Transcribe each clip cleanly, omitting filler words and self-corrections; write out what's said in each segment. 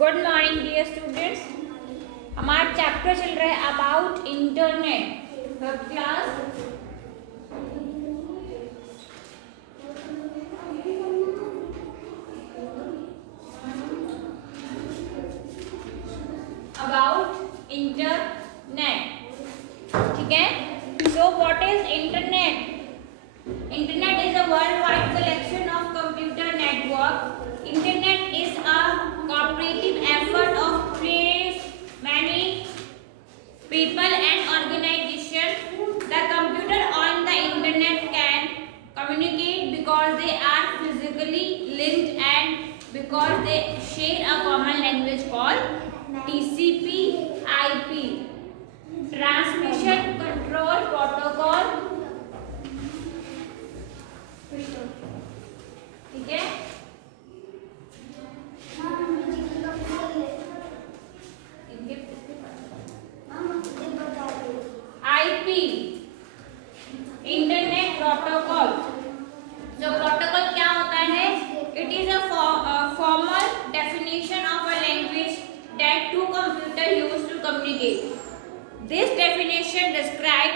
Good morning dear students. हमारा chapter चल रहा है about internet. Class about internet, ठीक है। So what is internet? Internet is a world wide collection of computer network. Internet is a cooperative effort of many people and organizations. The computer on the internet can communicate because they are physically linked and because they share a common language called TCP/IP, Transmission Control Protocol, ठीक है। IP internet protocol. जो protocol क्या होता है? It is a formal definition of a language that two computer use to communicate. This definition describe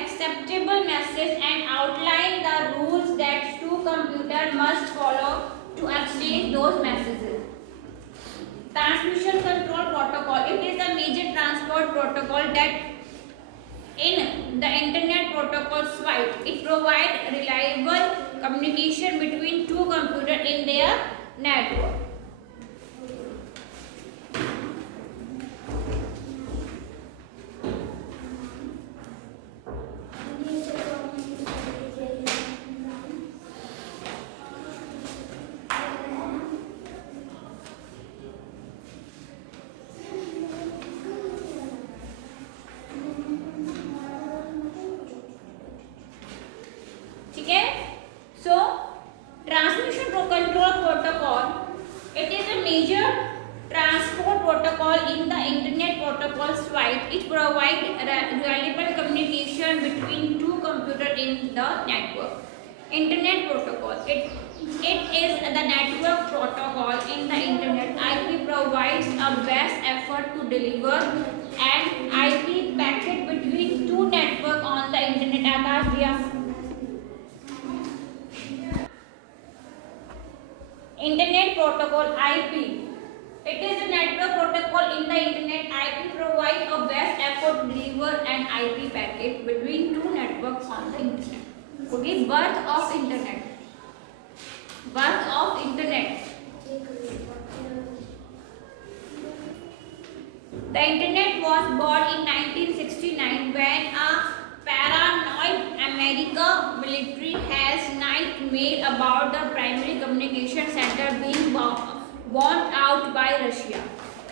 acceptable message and outline the rules that two computers must follow to exchange those messages. Transmission Control Protocol. It is a major transport protocol that in the Internet Protocol suite. It provides reliable communication between two computers in their network. So, Transmission Control Protocol, it is a major transport protocol in the Internet Protocol suite. It provides reliable communication between two computers in the network. Internet Protocol, it is the network protocol in the Internet. IP provides a best effort to deliver an IP packet between two networks on the Internet. आकाश दिया Internet Protocol IP. It is a network protocol in the Internet. IP provides a best effort to deliver an IP packet between two networks on the Internet. Okay, birth of Internet. Birth of Internet. The Internet was born in 1969 when a paranoid American military has nightmare about the primary communication center being bombed out by Russia.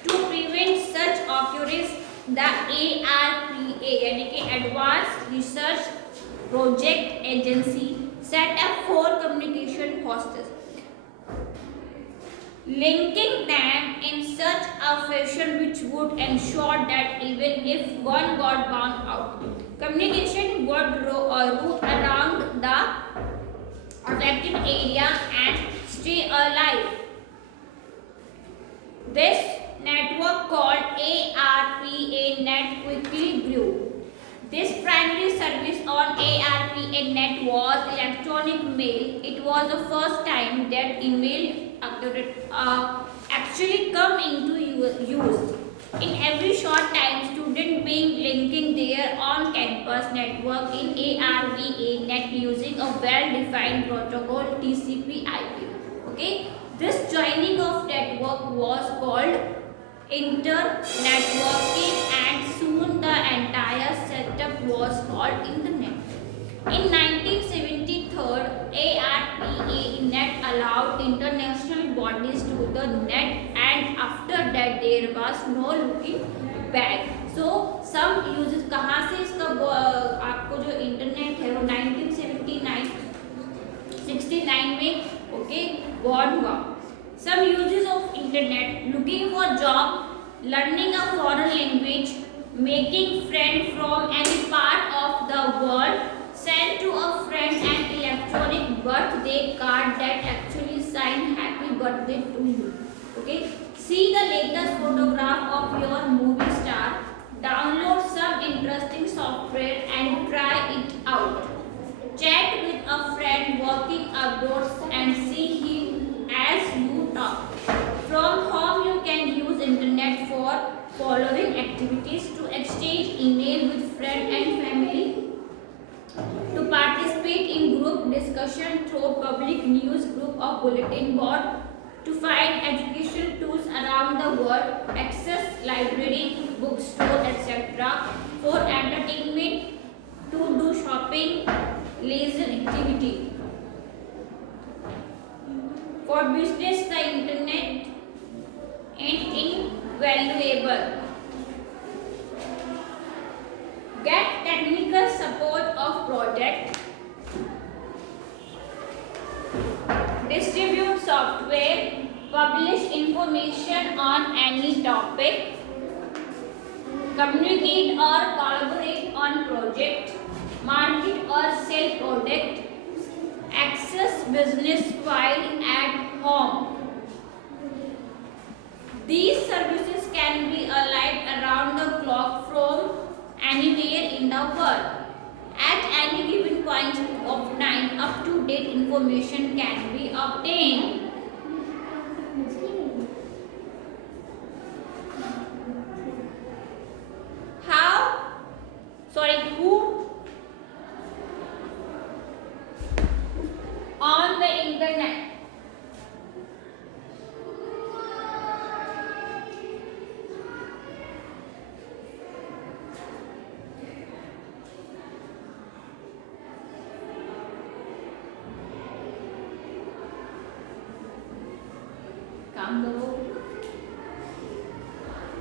To prevent such occurrence, the ARPA, यानी कि Advanced Research Project Agency, set up 4 communication hosts, linking them in such a fashion which would ensure that even if one got bombed out, communication would route around the affected area and stay alive. This network called ARPA net quickly grew. This primary service on ARPA net was electronic mail. It was the first time that email actually come into use. In every short time, students being linking their on-campus network in ARPA net using a well-defined protocol TCP/IP. Okay, this joining of network was called inter-networking, and soon the entire setup was called internet. In 1973, ARPA net allowed international bodies to the net, and after that there was no looking back. So some uses कहाँ से इसका आपको जो internet है वो 1969 में okay born हुआ. Some uses of internet: looking for job, learning a foreign language, making friends from any part of the world, send to a friend an electronic birthday card that actually sign happy birthday to you. Okay, See the latest photograph of your movie star. Download some interesting software and try it out. Chat with a friend walking outdoors and see him as you talk. From home you can use internet for following activities, to exchange email with friend and family, to participate in group discussion through public news group or bulletin board, to find educational tools around the world, access library, bookstore, etc. For entertainment, to do shopping, leisure activity. For business, the internet is invaluable. Get technical support of project. Distribute software. Publish information on any topic. Communicate or collaborate on project. Market or sell product. Access business while at home. These services can be alive around the clock from anywhere in the world. At any given point of time, up-to-date information can be obtained. Who on the internet?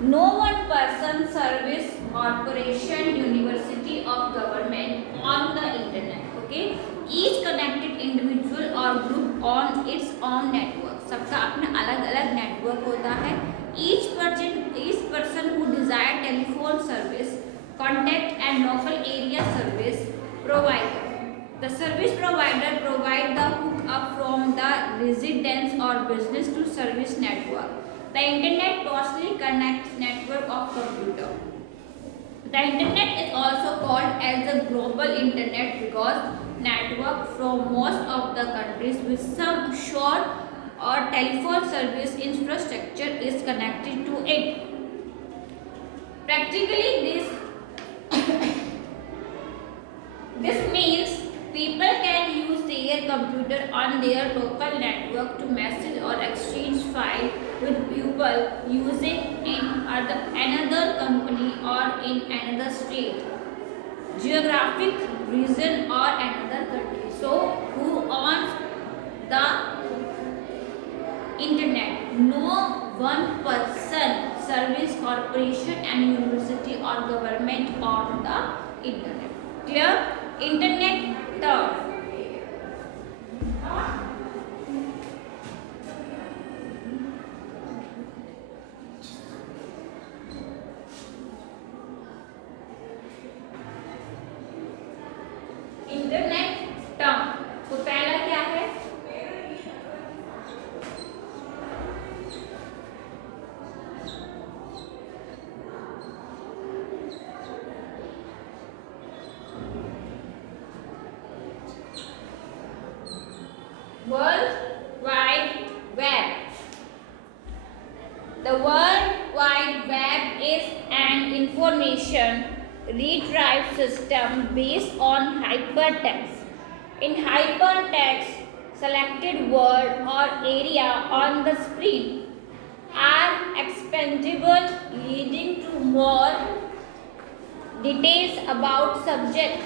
No one person, service, corporation, university or government on the internet. Okay, each connected individual or group on its own network. सबका अपना अलग अलग network होता है. Each person who desire telephone service, contact and local area service provider. The service provider provide the hookup from the residence or business to service network. The internet closely connects network of computer. The internet is also called as the global internet because network from most of the countries with some short or telephone service infrastructure is connected to it. Practically this means people can use their computer on their local network to message or exchange file with people using in another company or in another state, geographic region or another country. So who owns the internet? No one person, service, corporation and university or government on the internet. Clear? Internet term. Internet term. तो पहला क्या है? World Wide Web. The World Wide Web is an information retrieval system based on hypertext. In hypertext, selected word or area on the screen are expandable, leading to more details about subject.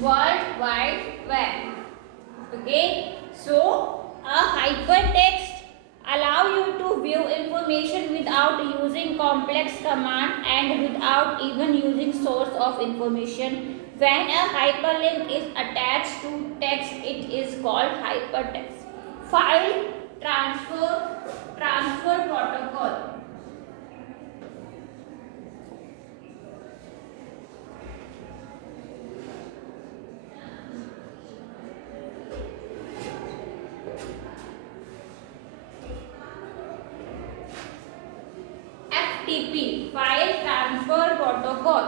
World Wide Web. Okay. So, a hypertext allow you to view information without using complex command and without even using source of information. When a hyperlink is attached to text, it is called hypertext. File transfer protocol. FTP, file transfer protocol.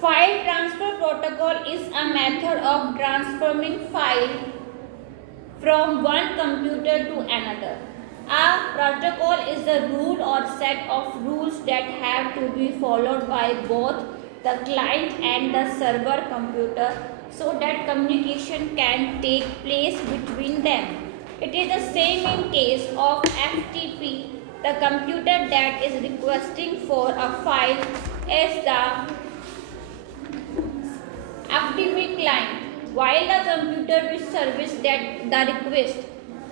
File transfer protocol is a method of transferring file from one computer to another. A protocol is a rule or set of rules that have to be followed by both the client and the server computer so that communication can take place between them. It is the same in case of FTP. The computer that is requesting for a file is the FTP client, while the computer which service that the request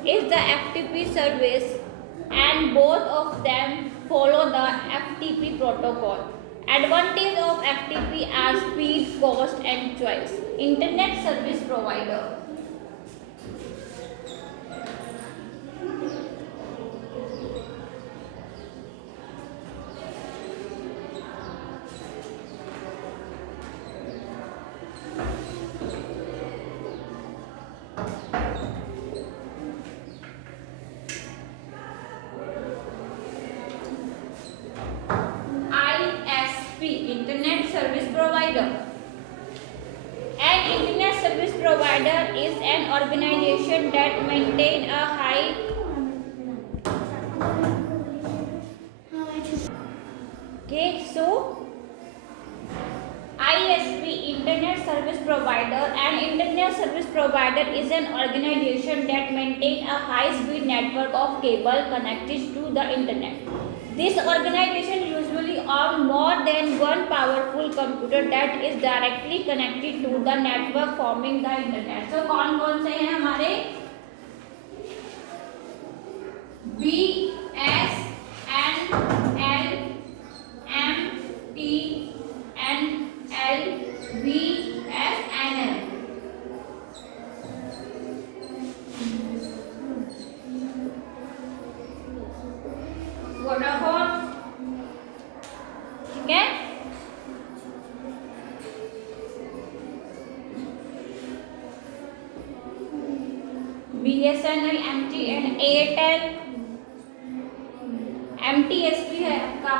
is the FTP service, and both of them follow the FTP protocol. Advantage of FTP are speed, cost and choice. Internet service provider. Internet service provider. An internet service provider is an organization that maintains a high ISP, Internet Service Provider. An Internet Service Provider is an organization that maintains a high-speed network of cable connected to the Internet. This organization usually owns more than one powerful computer that is directly connected to the network forming the Internet. So, कौन-कौन से हैं हमारे BSNL, MTNL, VSNL. Vodafone, ठीक है। BSNL, MTN, Airtel, MTSP है आपका,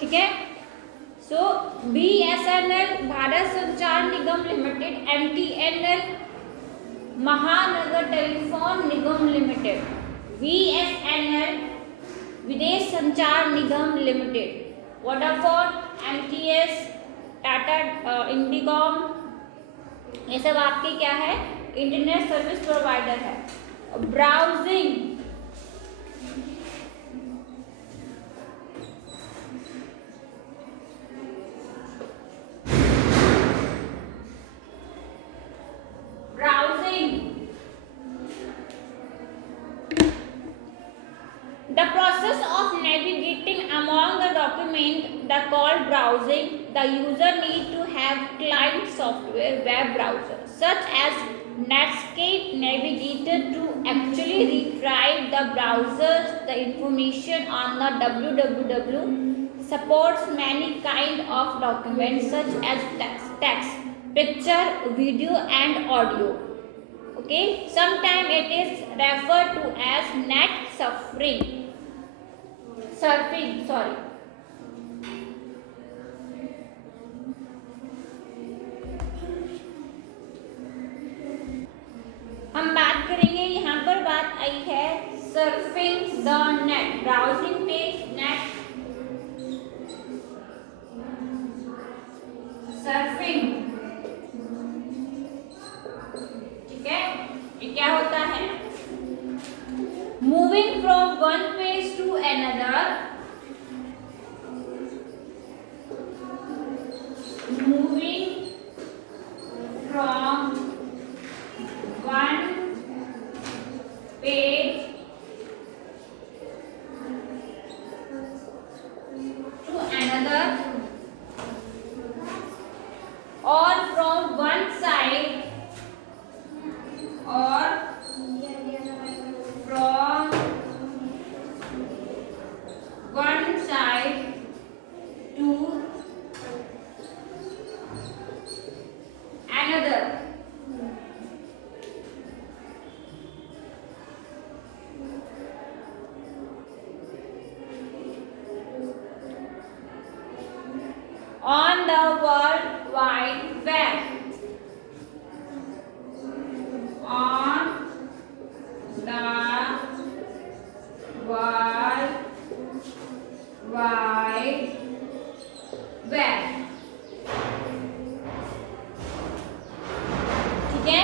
ठीक है। सो BSNL Bharat Sanchar Nigam limited, MTNL Mahanagar telephone Nigam limited, VSNL Videsh Sanchar Nigam limited, Vodafone, MTS, Tata Indicom, ये सब आपके क्या है, इंटरनेट सर्विस प्रोवाइडर है। Browsing, the process of navigating among the document, the called browsing, the user need to have client software, web browser such as Netscape Navigator to actually retrieve the browsers. The information on the www supports many kind of documents such as text, picture, video and audio. Okay, sometimes it is referred to as net surfing, sorry. हम बात करेंगे, यहाँ पर बात आई है surfing the net, browsing page net, surfing, ठीक है। ये क्या होता है, move moving from one page to another, moving from one page to another, or from one side, or from one side to another. On the World Wide Web. On the World Wide Web. ठीक है,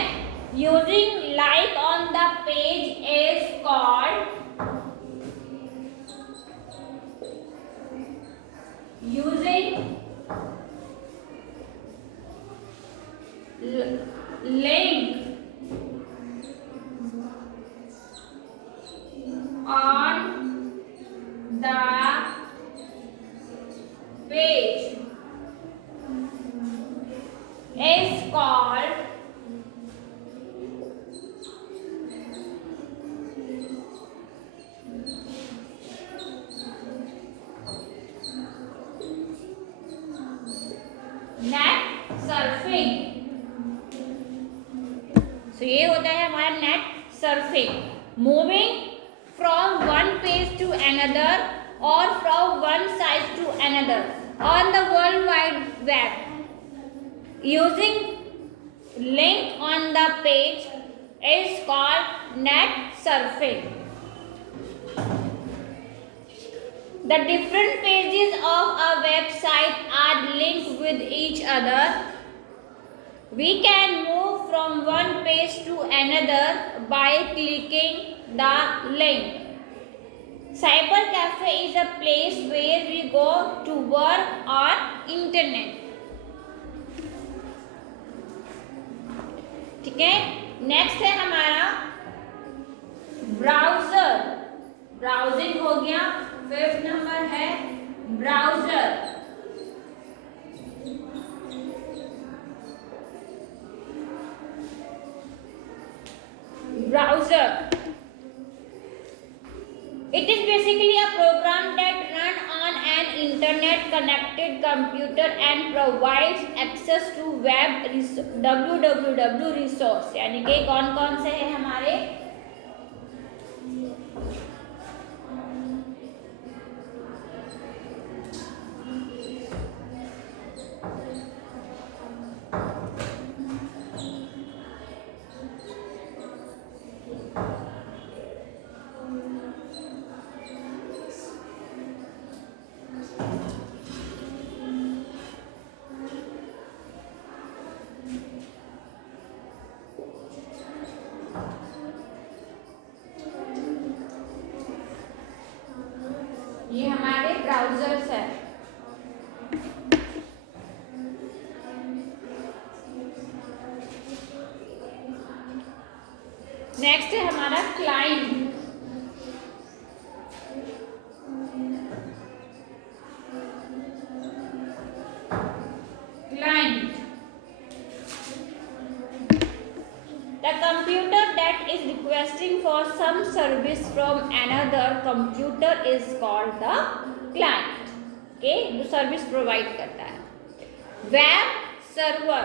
using like on the page is called using link on the page is called net surfing. So ये होता है हमारा net surfing. Moving from one page to another और from one site to another on the world wide web using link on the page is called net surfing. The different pages of a website are linked with each other. We can move from one page to another by clicking the link. Cyber cafe is a place where we go to work on internet. ठीक है, next है हमारा browser. Browsing हो गया. Fifth number है browser. Browser. It is basically a program that runs on an internet connected computer and provides access to web www resource. यानी कि कौन कौन से हैं हमारे ये हमारे ब्राउजर्स है. नेक्स्ट है हमारा client. Client the computer that is requesting for some service from another computer is called the client. Okay, जो सर्विस प्रोवाइड करता है. Web server.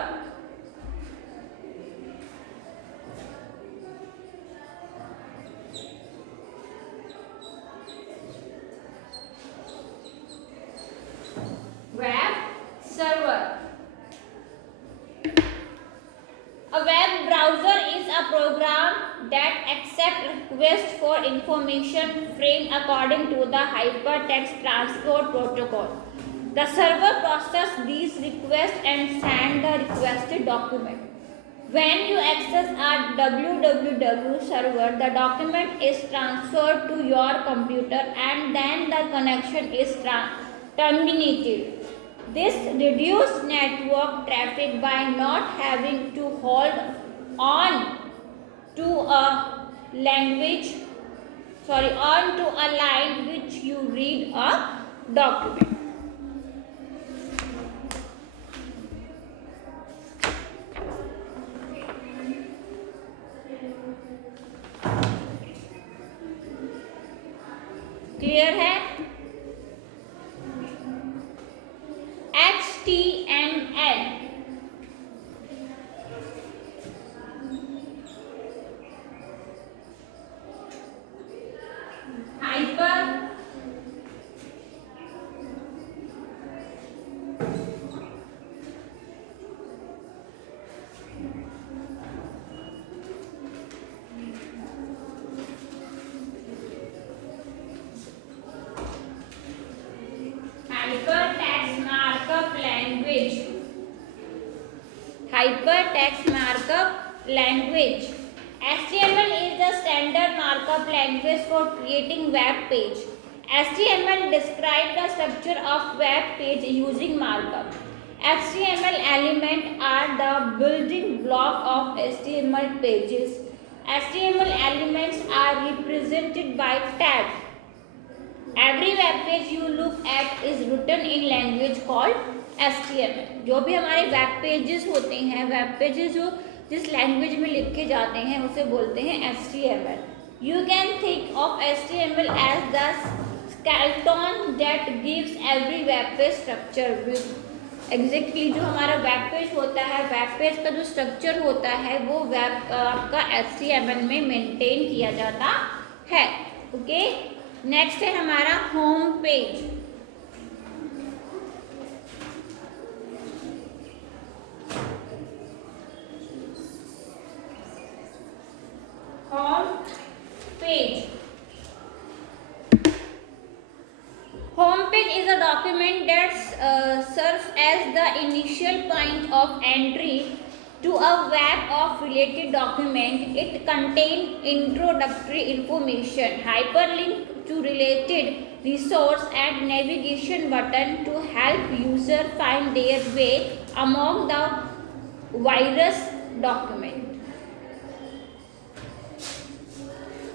Web server. A web browser is a program that accepts requests for information framed according to the Hypertext Transport Protocol. The server processes these requests and sends the requested document. When you access a www server, the document is transferred to your computer and then the connection is terminated. This reduces network traffic by not having to hold on to a language, on to a line which you read a document. Clear है? HTML hyper hypertext markup language. Hypertext markup language. HTML is the standard markup language for creating web page. HTML describes the structure of web page using markup. HTML elements are the building block of HTML pages. HTML elements are represented by tags. Every web page you look at is written in language called HTML. जो भी हमारे web pages होते हैं, web pages जो जिस language में लिखे जाते हैं उसे बोलते हैं HTML. You can think of HTML as the skeleton that gives every web page structure. Exactly जो हमारा वेब पेज होता है, वेब पेज का जो स्ट्रक्चर होता है वो वेब आपका HTML में मेंटेन किया जाता है. ओके, नेक्स्ट है हमारा home page. Home page. Home page is a document that serves as the initial point of entry to a web of related document. It contains introductory information, hyperlink to related resource and navigation button to help user find their way among the various document.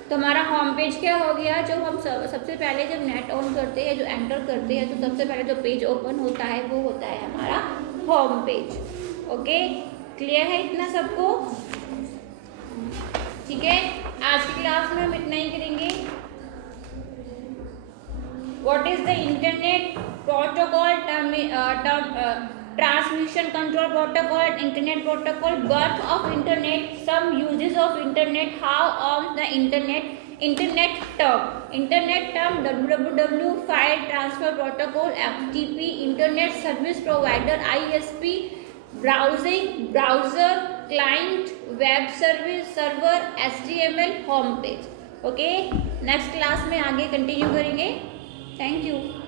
तो हमारा home page क्या हो गया? जो हम सबसे पहले जब नेट ऑन करते हैं, जो एंटर करते हैं, तो सबसे पहले जो पेज ओपन होता है वो होता है हमारा होम पेज. ओके, क्लियर है इतना सबको? ठीक है, आज की क्लास में हम इतना ही करेंगे. What is the internet protocol, transmission control protocol, internet protocol, birth of internet, some uses of internet, how on the internet term www, file transfer protocol, FTP, internet service provider, ISP, browser, client, web service, server, HTML, home page. Okay, next class में आगे continue करेंगे. Thank you.